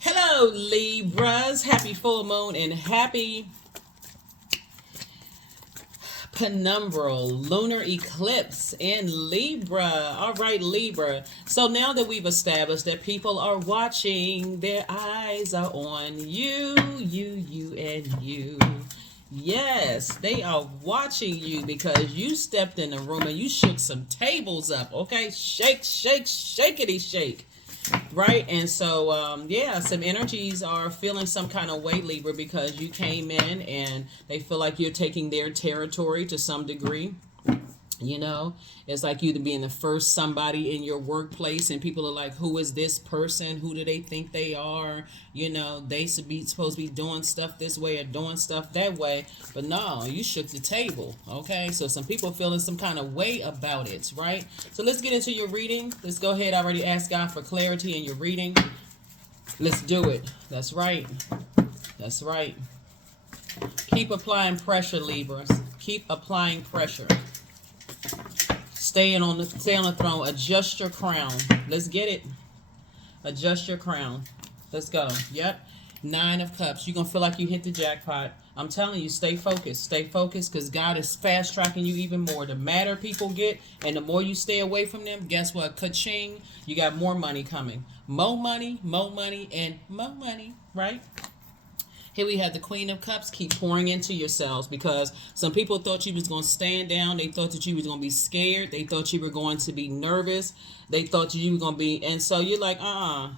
Hello, Libras. Happy full moon and happy penumbral lunar eclipse in Libra. All right, Libra. So now that we've established that people are watching, their eyes are on you, and you. Yes, they are watching you because you stepped in the room and you shook some tables up. Okay, shake, shake, shakety shake. Right, and so yeah, some energies are feeling some kind of way, Libra, because you came in and they feel like you're taking their territory to some degree. You know, it's like you to being the first somebody in your workplace, and people are like, "Who is this person? Who do they think they are?" You know, they should be supposed to be doing stuff this way or doing stuff that way, but no, you shook the table. Okay, so some people feeling some kind of way about it, right? So let's get into your reading. Let's go ahead. I already asked God for clarity in your reading. Let's do it. That's right. That's right. Keep applying pressure, Libras. Keep applying pressure. Stay on the throne. Adjust your crown. Let's get it. Adjust your crown. Let's go. Yep. 9 of Cups. You're going to feel like you hit the jackpot. I'm telling you, stay focused. Stay focused because God is fast tracking you even more. The madder people get and the more you stay away from them, guess what? Ka-ching. You got more money coming. More money, and more money, right? Here we have the Queen of Cups. Keep pouring into yourselves because some people thought you was going to stand down. They thought that you was going to be scared. They thought you were going to be nervous. They thought you were going to be, and so you're like, I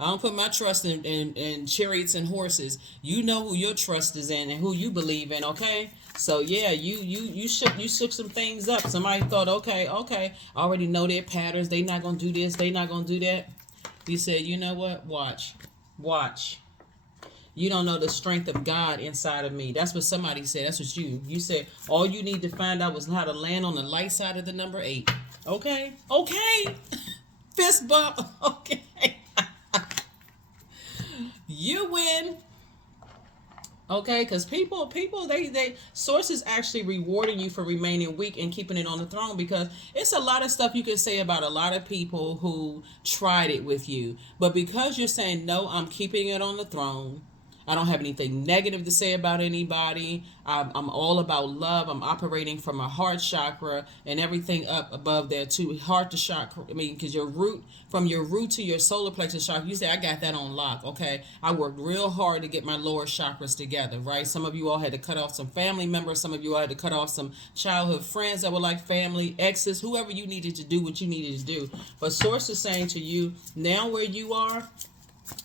don't put my trust in chariots and horses. You know who your trust is in and who you believe in, okay? So yeah, you shook some things up. Somebody thought, okay, I already know their patterns. They not gonna do this. They not gonna do that. You said, you know what? Watch. You don't know the strength of God inside of me. That's what somebody said. That's what you said. All you need to find out was how to land on the light side of the number 8. Okay. Fist bump. Okay. You win. Okay, because people, they sources actually rewarding you for remaining weak and keeping it on the throne because it's a lot of stuff you can say about a lot of people who tried it with you. But because you're saying, no, I'm keeping it on the throne. I don't have anything negative to say about anybody. I'm all about love. I'm operating from a heart chakra and everything up above there too. Heart to chakra. I mean, because from your root to your solar plexus chakra, you say, I got that on lock. Okay. I worked real hard to get my lower chakras together, right? Some of you all had to cut off some family members. Some of you all had to cut off some childhood friends that were like family, exes, whoever you needed to do what you needed to do. But source is saying to you, now where you are,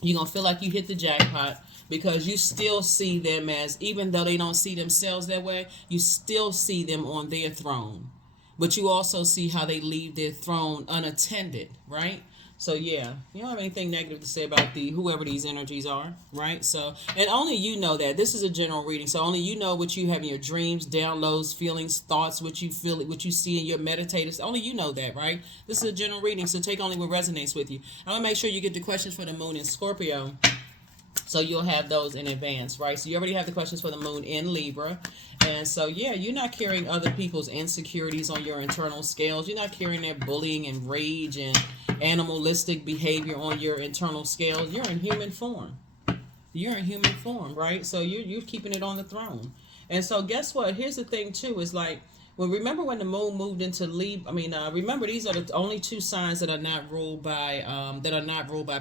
you're going to feel like you hit the jackpot. Because you still see them as, even though they don't see themselves that way, you still see them on their throne. But you also see how they leave their throne unattended, right? So yeah, you don't have anything negative to say about whoever these energies are, right? So, and only you know that. This is a general reading, so only you know what you have in your dreams, downloads, feelings, thoughts, what you feel, what you see in your meditators. Only you know that, right? This is a general reading, so take only what resonates with you. I want to make sure you get the questions for the moon in Scorpio. So you'll have those in advance, right? So you already have the questions for the moon in Libra. And so, yeah, you're not carrying other people's insecurities on your internal scales. You're not carrying their bullying and rage and animalistic behavior on your internal scales. You're in human form. Right? So you're keeping it on the throne. And so guess what? Here's the thing, too, is like, well, remember when the moon moved into Libra? Remember these are the only 2 signs that are not ruled by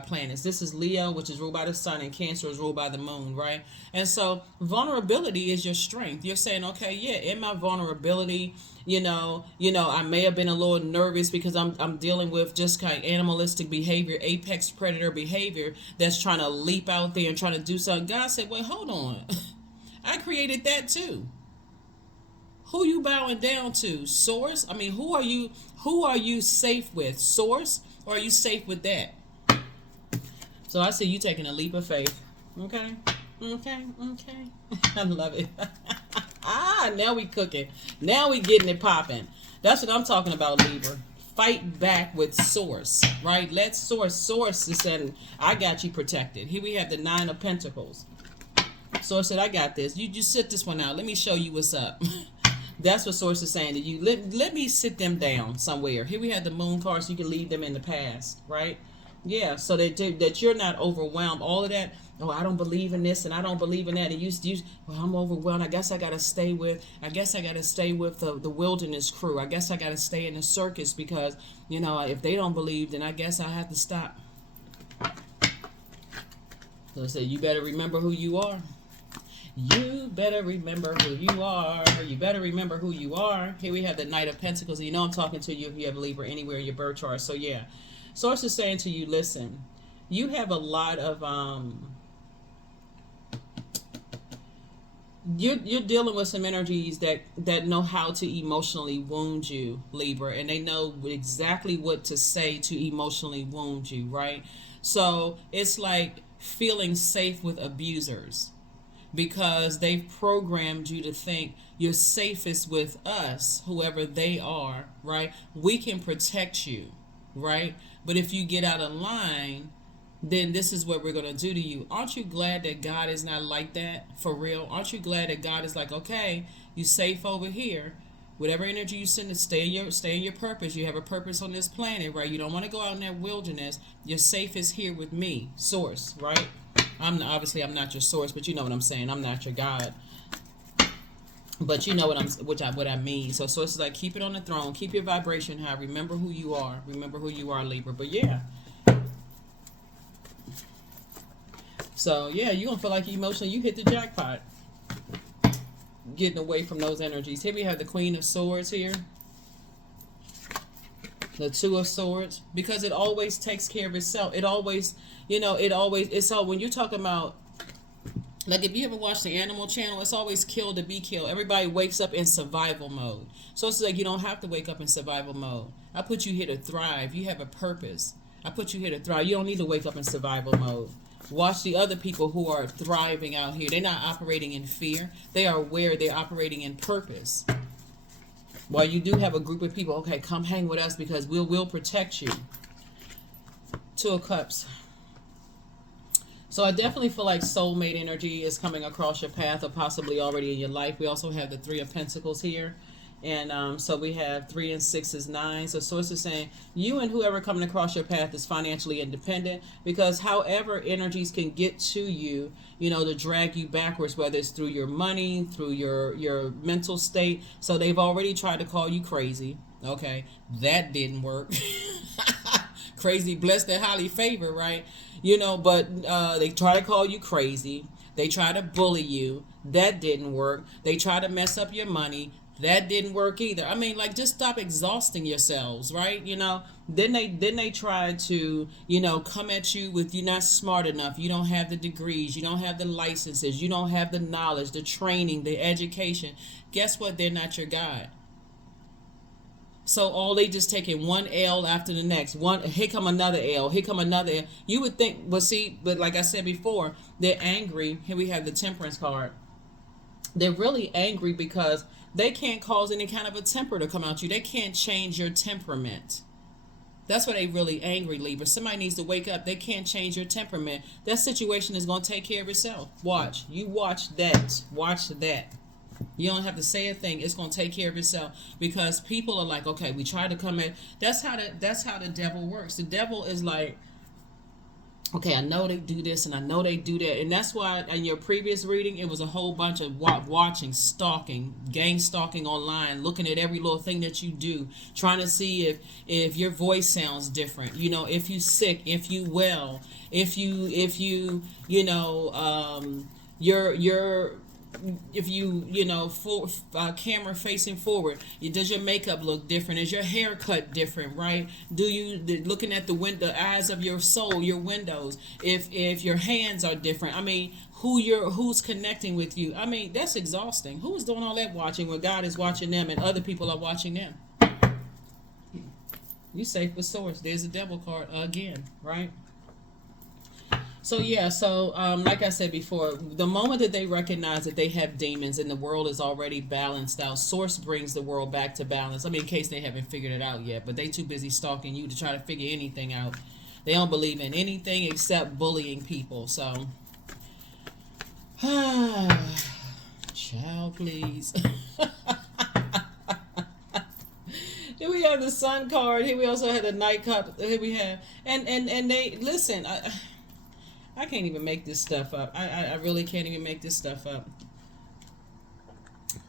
planets. This is Leo, which is ruled by the sun, and Cancer is ruled by the moon, right? And so vulnerability is your strength. You're saying, okay, yeah, in my vulnerability, you know, I may have been a little nervous because I'm dealing with just kind of animalistic behavior, apex predator behavior that's trying to leap out there and trying to do something. God said, well, hold on, I created that too. Who you bowing down to? Source? I mean, who are you safe with? Source? Or are you safe with that? So I see you taking a leap of faith. Okay. I love it. Now we cooking. Now we getting it popping. That's what I'm talking about, Libra. Fight back with source, right? Let source is saying, I got you protected. Here we have the 9 of Pentacles. Source said, I got this. You just sit this one out. Let me show you what's up. That's what source is saying to you. Let me sit them down somewhere. Here we have the moon card, so you can leave them in the past, right? Yeah, so that you're not overwhelmed. All of that. Oh, I don't believe in this and I don't believe in that. And well, I'm overwhelmed. I guess I gotta stay with. I guess I gotta stay with the wilderness crew. I guess I gotta stay in the circus because if they don't believe, then I guess I have to stop. So I said, you better remember who you are. You better remember who you are. You better remember who you are. Here we have the Knight of Pentacles. And I'm talking to you if you have Libra anywhere in your birth chart. So yeah, Source is saying to you, listen, you have a lot of you're dealing with some energies that know how to emotionally wound you, Libra, and they know exactly what to say to emotionally wound you, right? So it's like feeling safe with abusers, because they've programmed you to think you're safest with us, whoever they are, right? We can protect you, right? But if you get out of line, then this is what we're going to do to you. Aren't you glad that God is not like that for real? Aren't you glad that God is like, okay, you safe over here. Whatever energy you send, to stay in your purpose. You have a purpose on this planet, right? You don't want to go out in that wilderness. You're safest here with me, Source, right? I'm not your source, but you know what I'm saying. I'm not your God, but you know what I mean. So Source is like, keep it on the throne, keep your vibration high. Remember who you are. Remember who you are, Libra. But yeah. So yeah, you're gonna feel like emotionally you hit the jackpot. Getting away from those energies. Here we have the Queen of Swords here. The Two of Swords, because it always takes care of itself. It always, it's all, when you're talking about, like if you ever watch the Animal Channel, it's always kill to be killed. Everybody wakes up in survival mode. So it's like, you don't have to wake up in survival mode. I put you here to thrive. You have a purpose. I put you here to thrive. You don't need to wake up in survival mode. Watch the other people who are thriving out here. They're not operating in fear. They are aware they're operating in purpose. While you do have a group of people, okay, come hang with us because we'll protect you. Two of Cups. So I definitely feel like soulmate energy is coming across your path, or possibly already in your life. We also have the Three of Pentacles here. And so we have 3 and 6 is 9. So Source is saying you and whoever coming across your path is financially independent, because however energies can get to you, to drag you backwards, whether it's through your money, through your mental state. So they've already tried to call you crazy. Okay, that didn't work. Crazy, blessed, and highly favored, right? But they try to call you crazy. They try to bully you. That didn't work. They try to mess up your money. That didn't work either. I mean, like, just stop exhausting yourselves, right? Then they try to, come at you with, you're not smart enough. You don't have the degrees. You don't have the licenses. You don't have the knowledge, the training, the education. Guess what? They're not your God. So all they just taking one L after the next. Here come another L. Here come another L. You would think, but like I said before, they're angry. Here we have the Temperance card. They're really angry because they can't cause any kind of a temper to come out you. They can't change your temperament. That's why they really angry, Libra. Somebody needs to wake up. They can't change your temperament. That situation is going to take care of itself. Watch. You watch that. Watch that. You don't have to say a thing. It's going to take care of itself, because people are like, okay, we try to come in. That's how the devil works. The devil is like, okay, I know they do this and I know they do that. And that's why in your previous reading, it was a whole bunch of watching, stalking, gang stalking online, looking at every little thing that you do, trying to see if your voice sounds different, if you sick, if you well, if you full camera facing forward, does your makeup look different? Is your hair cut different, right? Do you looking at the eyes of your soul, your windows? If your hands are different, I mean, who's connecting with you? I mean, that's exhausting. Who's doing all that watching when God is watching them and other people are watching them? You safe with Source. There's a Devil card again, right? So yeah, like I said before, the moment that they recognize that they have demons and the world is already balanced out, Source brings the world back to balance. I mean, in case they haven't figured it out yet, but they too busy stalking you to try to figure anything out. They don't believe in anything except bullying people. So, child, please. Here we have the Sun card. Here we also have the Knight cup. Here we have and they listen. I can't even make this stuff up. I really can't even make this stuff up.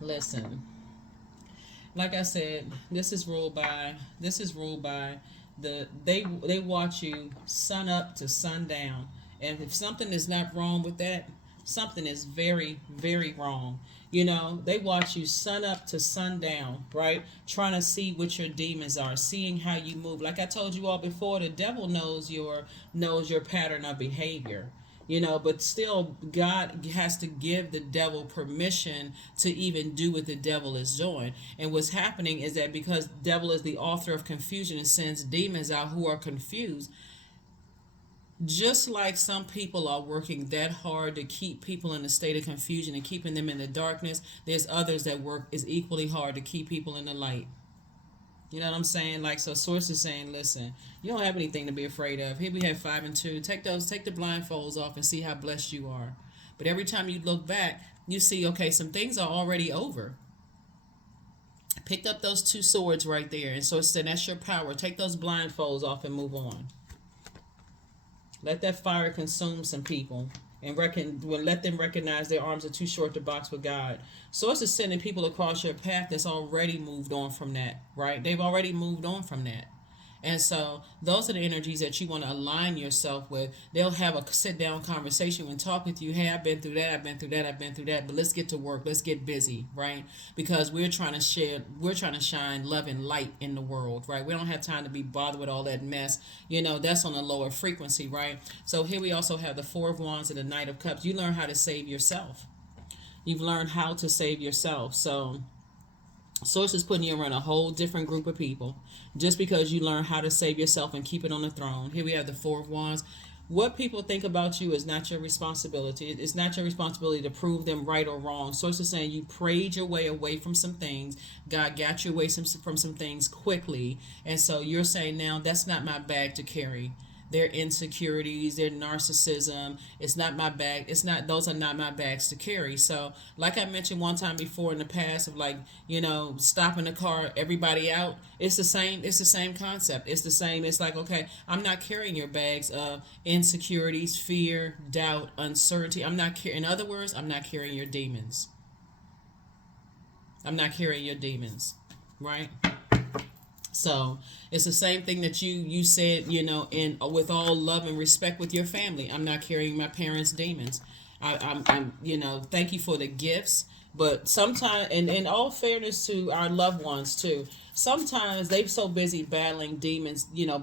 Listen, like I said, this is ruled by they watch you sun up to sundown, and if something is not wrong with that, something is very, very wrong. You know, they watch you sun up to sundown, right? Trying to see what your demons are, seeing how you move. Like I told you all before, the devil knows your pattern of behavior. You know, but still, God has to give the devil permission to even do what the devil is doing. And what's happening is that because the devil is the author of confusion and sends demons out who are confused, just like some people are working that hard to keep people in a state of confusion and keeping them in the darkness, there's others that work is equally hard to keep people in the light. You know what I'm saying? Like, so Source is saying, listen, you don't have anything to be afraid of. Here we have 5 and 2. Take the blindfolds off and see how blessed you are. But every time you look back, you see, okay, some things are already over. Pick up those 2 swords right there. And so it's saying that's your power. Take those blindfolds off and move on. Let that fire consume some people. And let them recognize their arms are too short to box with God. Source is sending people across your path that's already moved on from that, right? They've already moved on from that. And so those are the energies that you want to align yourself with. They'll have a sit-down conversation and talk with you. Hey, I've been through that, I've been through that, I've been through that. But let's get to work. Let's get busy, right? Because we're trying to shine love and light in the world, right? We don't have time to be bothered with all that mess. You know, that's on a lower frequency, right? So here we also have the 4 of Wands and the Knight of Cups. You learn how to save yourself. You've learned how to save yourself. So Source is putting you around a whole different group of people just because you learn how to save yourself and keep it on the throne. Here we have the 4 of Wands. What people think about you is not your responsibility. It's not your responsibility to prove them right or wrong. Source is saying you prayed your way away from some things. God got you away from some things quickly. And so you're saying now that's not my bag to carry. Their insecurities, their narcissism. It's not my bag. Those are not my bags to carry. So like I mentioned one time before in the past of like, you know, stopping the car, everybody out. It's the same concept. It's the same. It's like, okay, I'm not carrying your bags of insecurities, fear, doubt, uncertainty. In other words, I'm not carrying your demons. I'm not carrying your demons. Right? So it's the same thing that you said, you know, in with all love and respect with your family. I'm not carrying my parents' demons. I'm you know, thank you for the gifts, but sometimes, and in all fairness to our loved ones too, sometimes they're so busy battling demons, you know,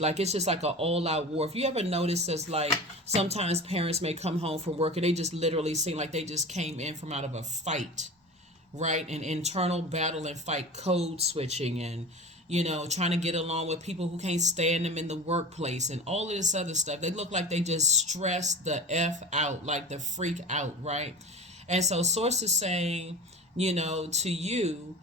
like it's just like an all-out war. If you ever notice this, like sometimes parents may come home from work and they just literally seem like they just came in from out of a fight, right? An internal battle and fight, code switching and, you know, trying to get along with people who can't stand them in the workplace and all of this other stuff. They look like they just stressed the F out, like the freak out, right? And so Source is saying, you know, to you,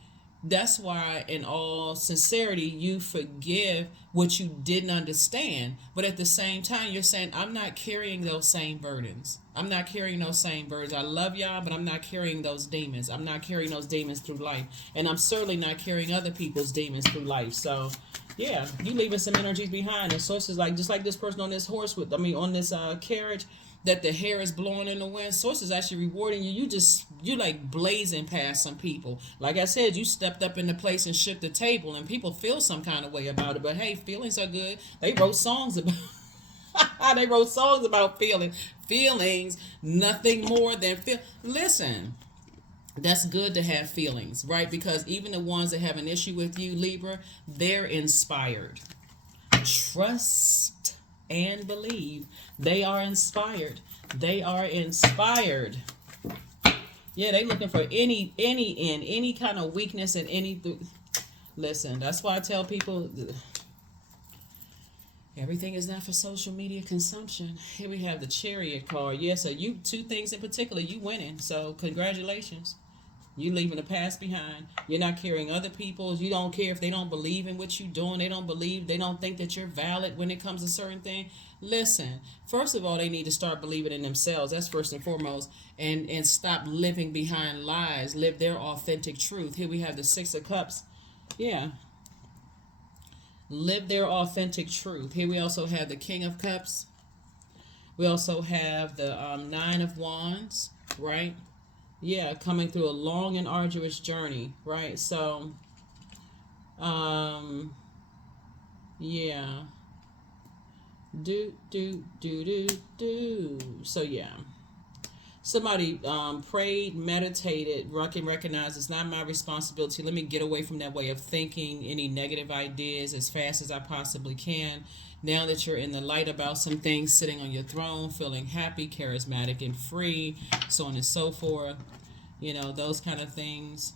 that's why in all sincerity, you forgive what you didn't understand. But at the same time, you're saying, I'm not carrying those same burdens. I'm not carrying those same burdens. I love y'all, but I'm not carrying those demons. I'm not carrying those demons through life. And I'm certainly not carrying other people's demons through life. So, yeah, you leaving some energies behind. And Source is like, just like this person on this on this carriage, that the hair is blowing in the wind. Source is actually rewarding you. You like blazing past some people. Like I said, you stepped up in the place and shook the table, and people feel some kind of way about it. But hey, feelings are good. They wrote songs about feelings. Nothing more than feel. Listen, that's good to have feelings, right? Because even the ones that have an issue with you, Libra, they're inspired. Trust and believe. They are inspired. They are inspired. Yeah, they looking for any kind of weakness in anything. Listen, that's why I tell people everything is not for social media consumption. Here we have the Chariot card. Yeah, so you 2 things in particular, you winning. So congratulations. You leaving the past behind. You're not carrying other people's. You don't care if they don't believe in what you're doing. They don't think that you're valid when it comes to certain things. Listen, first of all, they need to start believing in themselves. That's first and foremost. And stop living behind lies. Live their authentic truth. Here we have the 6 of Cups. Yeah. live their authentic truth. Here we also have the King of Cups. We also have the Nine of Wands, right? Yeah, coming through a long and arduous journey, right? So, yeah. So, yeah. Somebody prayed, meditated, recognize it's not my responsibility. Let me get away from that way of thinking, any negative ideas as fast as I possibly can. Now that you're in the light about some things, sitting on your throne, feeling happy, charismatic, and free, so on and so forth, those kind of things.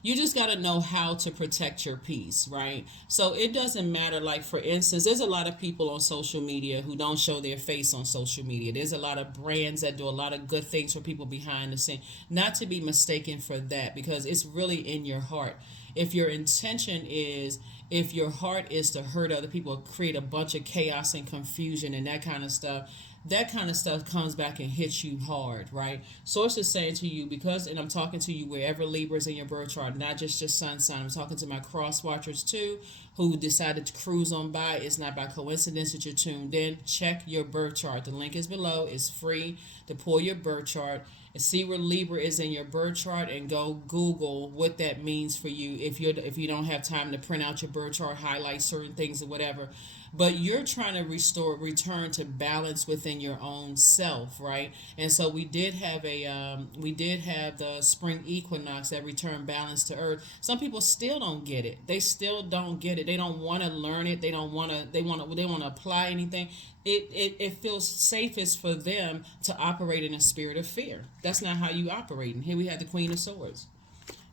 You just got to know how to protect your peace, right? So it doesn't matter. Like, for instance, there's a lot of people on social media who don't show their face on social media. There's a lot of brands that do a lot of good things for people behind the scene. Not to be mistaken for that, because it's really in your heart. If your intention is, if your heart is to hurt other people, create a bunch of chaos and confusion and that kind of stuff comes back and hits you hard, right? Source is saying to you, because, and I'm talking to you wherever Libra is in your birth chart, not just your sun sign. I'm talking to my cross watchers too, who decided to cruise on by. It's not by coincidence that you're tuned in. Check your birth chart. The link is below. It's free to pull your birth chart and see where Libra is in your birth chart, and go Google what that means for you. If you don't have time to print out your birth chart, highlight certain things or whatever, but you're trying to return to balance within your own self, right? And so we did have the spring equinox that returned balance to Earth. Some people still don't get it. They still don't get it. They don't want to learn it. They want to apply anything. It feels safest for them to operate in a spirit of fear. That's not how you operate. And here we have the Queen of Swords.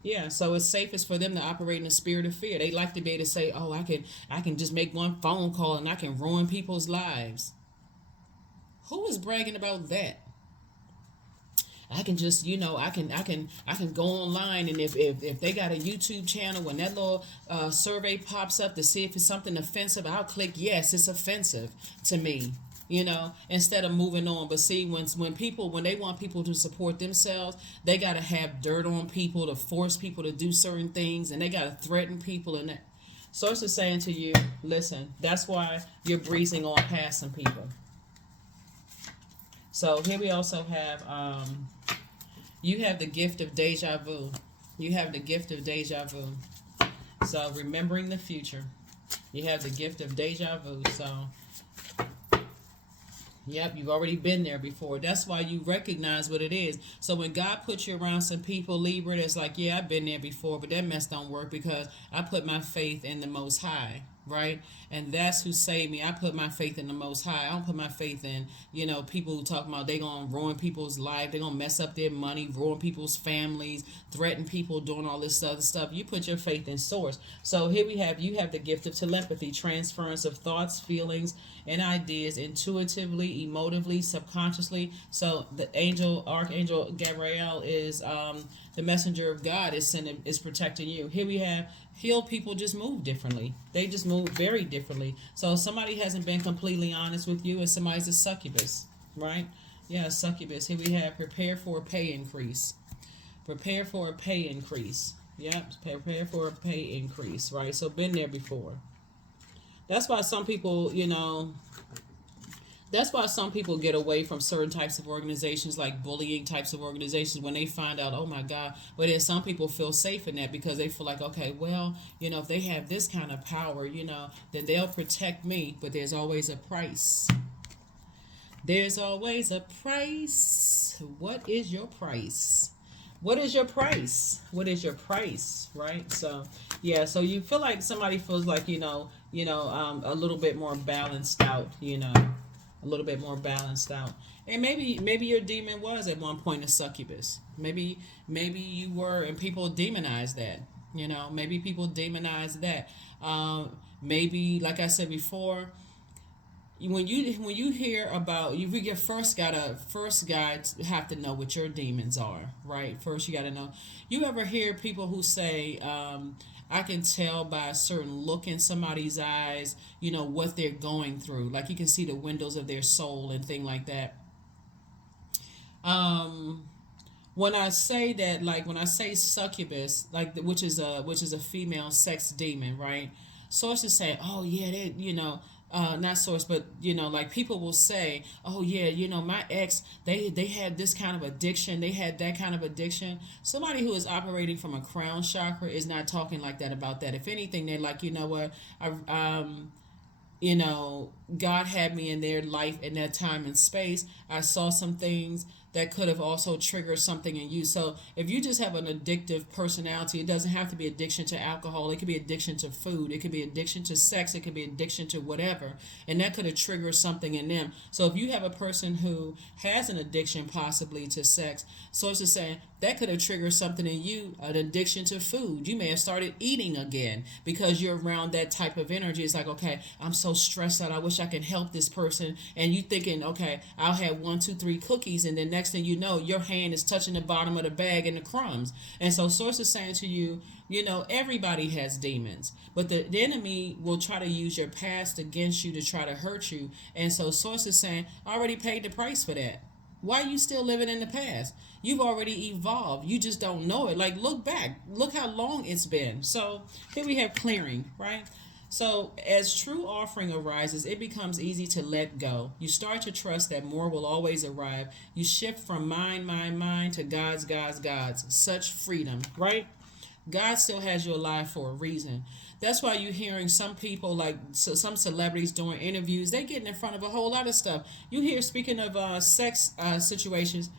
Yeah, so it's safest for them to operate in a spirit of fear. They like to be able to say, "Oh, I can just make one phone call and I can ruin people's lives." Who is bragging about that? I can just, I can go online, and if they got a YouTube channel, when that little survey pops up to see if it's something offensive, I'll click yes, it's offensive to me. Instead of moving on. But see, when they want people to support themselves, they got to have dirt on people to force people to do certain things, and they got to threaten people. And that Source is saying to you, listen, that's why you're breezing on past some people. So here we also have, you have the gift of deja vu. You have the gift of deja vu. So remembering the future. You have the gift of deja vu. So, yep, you've already been there before. That's why you recognize what it is. So when God puts you around some people, Libra, that's like, yeah, I've been there before, but that mess don't work because I put my faith in the Most High, right? And that's who saved me. I put my faith in the Most High. I don't put my faith in, people who talk about they going to ruin people's life. They're going to mess up their money, ruin people's families, threaten people, doing all this other stuff. You put your faith in Source. So here you have the gift of telepathy, transference of thoughts, feelings, and ideas intuitively, emotively, subconsciously. So the Archangel Gabriel is the messenger of God, is protecting you. Here we have healed people just move differently. They just move very differently. So somebody hasn't been completely honest with you, and somebody's a succubus, right? Yeah, succubus. Here we have prepare for a pay increase. Prepare for a pay increase. Yep, prepare for a pay increase, right? So been there before. That's why some people, that's why some people get away from certain types of organizations, like bullying types of organizations, when they find out, oh my God. But then some people feel safe in that because they feel like, okay, well, if they have this kind of power, then they'll protect me. But there's always a price. There's always a price. What is your price? What is your price? What is your price? Right? So, yeah. So you feel like somebody feels like, a little bit more balanced out, a little bit more balanced out. And maybe your demon was at one point a succubus. Maybe you were, and people demonize that. Maybe people demonize that. Maybe, like I said before, when you hear about you first gotta have to know what your demons are, right? First you gotta know. You ever hear people who say, I can tell by a certain look in somebody's eyes, what they're going through. Like you can see the windows of their soul and thing like that. When I say that, like when I say succubus, like which is a female sex demon, right? Sources say, oh yeah, they, not source, but like people will say, oh yeah, my ex, they had this kind of addiction, they had that kind of addiction. Somebody who is operating from a crown chakra is not talking like that about that. If anything, they're like, you know what, I God had me in their life in that time and space. I saw some things that could have also triggered something in you. So if you just have an addictive personality, it doesn't have to be addiction to alcohol. It could be addiction to food. It could be addiction to sex. It could be addiction to whatever. And that could have triggered something in them. So if you have a person who has an addiction possibly to sex, so it's just saying that could have triggered something in you, an addiction to food. You may have started eating again because you're around that type of energy. It's like, okay, I'm so stressed out. I wish I could help this person. And you thinking, okay, I'll have 1, 2, 3 cookies, and then next thing you know, your hand is touching the bottom of the bag and the crumbs. And so source is saying to you, everybody has demons, but the enemy will try to use your past against you to try to hurt you. And so source is saying, I already paid the price for that. Why are you still living in the past? You've already evolved. You just don't know it. Like, look back. Look how long it's been. So here we have clearing, right? So as true offering arises, it becomes easy to let go. You start to trust that more will always arrive. You shift from mine to God's. Such freedom, right? God still has you alive for a reason. That's why you're hearing some people, like some celebrities doing interviews, they getting in front of a whole lot of stuff. You hear, speaking of sex situations,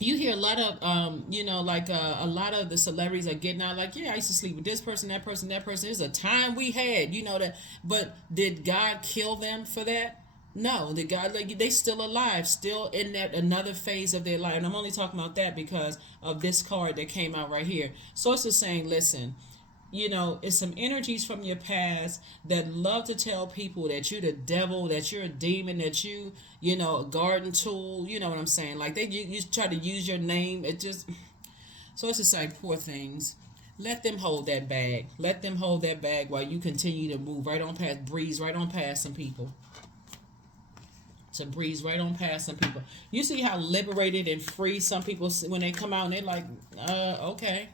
you hear a lot of a lot of the celebrities are getting out like, yeah, I used to sleep with this person, that person, that person. There's a time we had, that. But did God kill them for that? No, the God, like, they still alive, still in that another phase of their life. And I'm only talking about that because of this card that came out right here. Source is saying, listen, it's some energies from your past that love to tell people that you're the devil, that you're a demon, that a garden tool. You know what I'm saying? Like, you try to use your name. It just, so it's just like, poor things. Let them hold that bag. Let them hold that bag while you continue to move right on past, breeze right on past some people. To breeze right on past some people. You see how liberated and free some people when they come out and they're like, okay.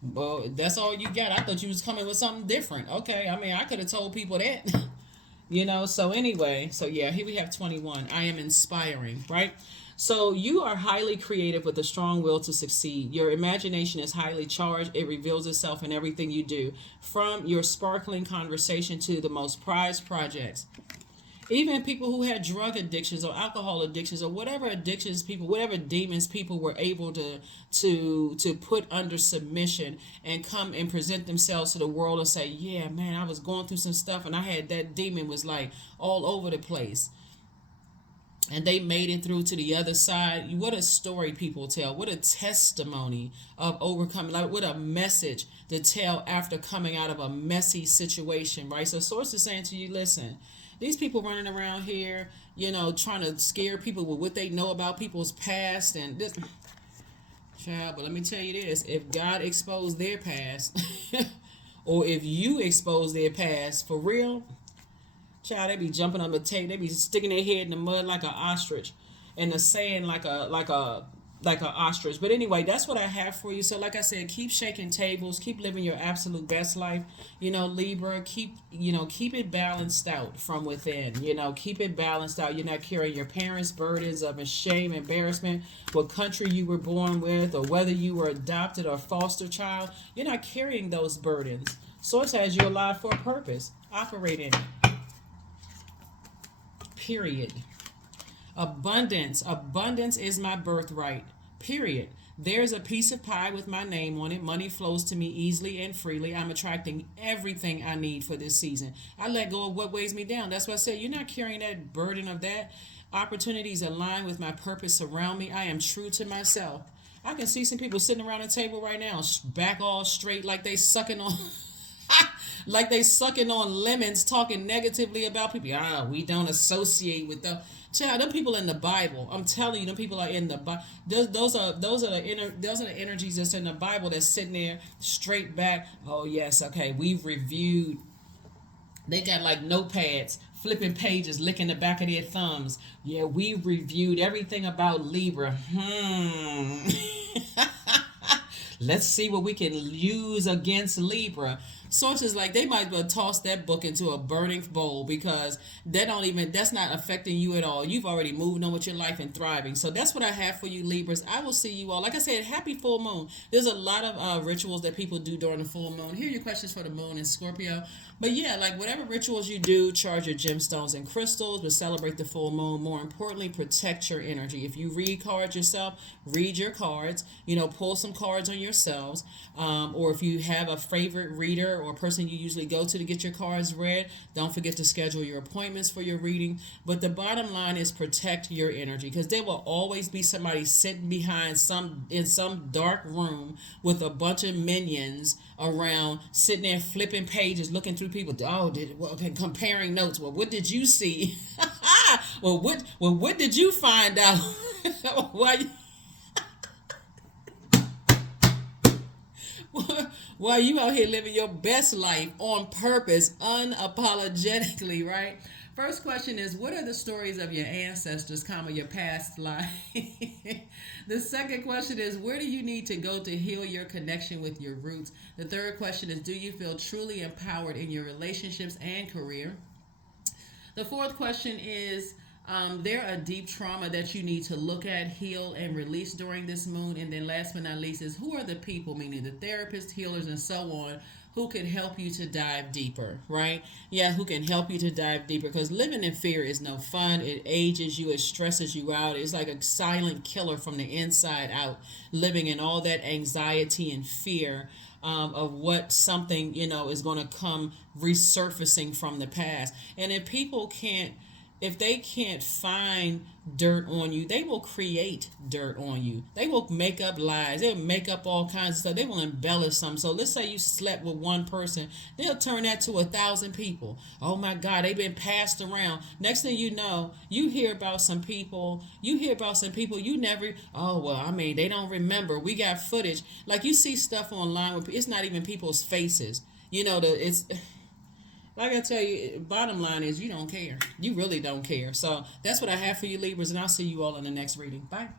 Well, that's all you got. I thought you was coming with something different. Okay, I mean, I could have told people that. So anyway, so yeah, here we have 21. I am inspiring, right? So you are highly creative with a strong will to succeed. Your imagination is highly charged. It reveals itself in everything you do, from your sparkling conversation to the most prized projects. Even people who had drug addictions or alcohol addictions or whatever addictions people, whatever demons people were able to put under submission and come and present themselves to the world and say, yeah, man, I was going through some stuff and I had that demon was like all over the place. And they made it through to the other side. What a story people tell. What a testimony of overcoming. Like, what a message to tell after coming out of a messy situation, right? So Source is saying to you, listen, these people running around here, trying to scare people with what they know about people's past and this. Child, but let me tell you this. If God exposed their past, or if you expose their past for real, child, they be jumping on the tape. They be sticking their head in the mud like an ostrich, and the sand like an ostrich. But anyway, that's what I have for you. So like I said, keep shaking tables, keep living your absolute best life. Libra, keep it balanced out from within. Keep it balanced out. You're not carrying your parents' burdens of shame, embarrassment, what country you were born with, or whether you were adopted or foster child. You're not carrying those burdens. Source has you alive for a purpose. Operate in it. Period. Abundance is my birthright. Period. There's a piece of pie with my name on it. Money flows to me easily and freely. I'm attracting everything I need for this season. I let go of what weighs me down. That's why I said you're not carrying that burden of that. Opportunities align with my purpose around me. I am true to myself. I can see some people sitting around the table right now, back all straight, like they sucking on like they sucking on lemons, talking negatively about people. We don't associate with them. Child, them people in the Bible. I'm telling you, them people are in the Bible. Those are the energies that's in the Bible that's sitting there straight back. Oh yes, okay. We've reviewed. They got like notepads flipping pages, licking the back of their thumbs. Yeah, we reviewed everything about Libra. Let's see what we can use against Libra. Sources like they might as well toss that book into a burning bowl because that's not affecting you at all. You've already moved on with your life and thriving. So that's what I have for you, Libras. I will see you all. Like I said, happy full moon. There's a lot of rituals that people do during the full moon. Here are your questions for the moon in Scorpio. But yeah, like whatever rituals you do, charge your gemstones and crystals, but celebrate the full moon. More importantly, protect your energy. If you read cards yourself, read your cards. Pull some cards on yourselves. Or if you have a favorite reader or a person you usually go to get your cards read, don't forget to schedule your appointments for your reading. But the bottom line is protect your energy, because there will always be somebody sitting behind in some dark room with a bunch of minions around, sitting there flipping pages, looking through people. Comparing notes. Well, what did you see? What did you find out? Why? While you out here living your best life on purpose, unapologetically, right? First question is, what are the stories of your ancestors, your past life? The second question is, where do you need to go to heal your connection with your roots? The third question is, do you feel truly empowered in your relationships and career? The fourth question is, there a deep trauma that you need to look at, heal, and release during this moon? And then last but not least is, who are the people, meaning the therapists, healers, and so on, who can help you to dive deeper, right? Yeah, who can help you to dive deeper, because living in fear is no fun. It ages you, it stresses you out. It's like a silent killer from the inside out, living in all that anxiety and fear of what something, is going to come resurfacing from the past. And if they can't find dirt on you, they will create dirt on you. They will make up lies. They'll make up all kinds of stuff. They will embellish some. So let's say you slept with one person. They'll turn that to 1,000 people. Oh my God, they've been passed around. Next thing you know, you hear about some people you never, they don't remember. We got footage. Like you see stuff online where it's not even people's faces. It's... Like I tell you, bottom line is you don't care. You really don't care. So that's what I have for you, Libras, and I'll see you all in the next reading. Bye.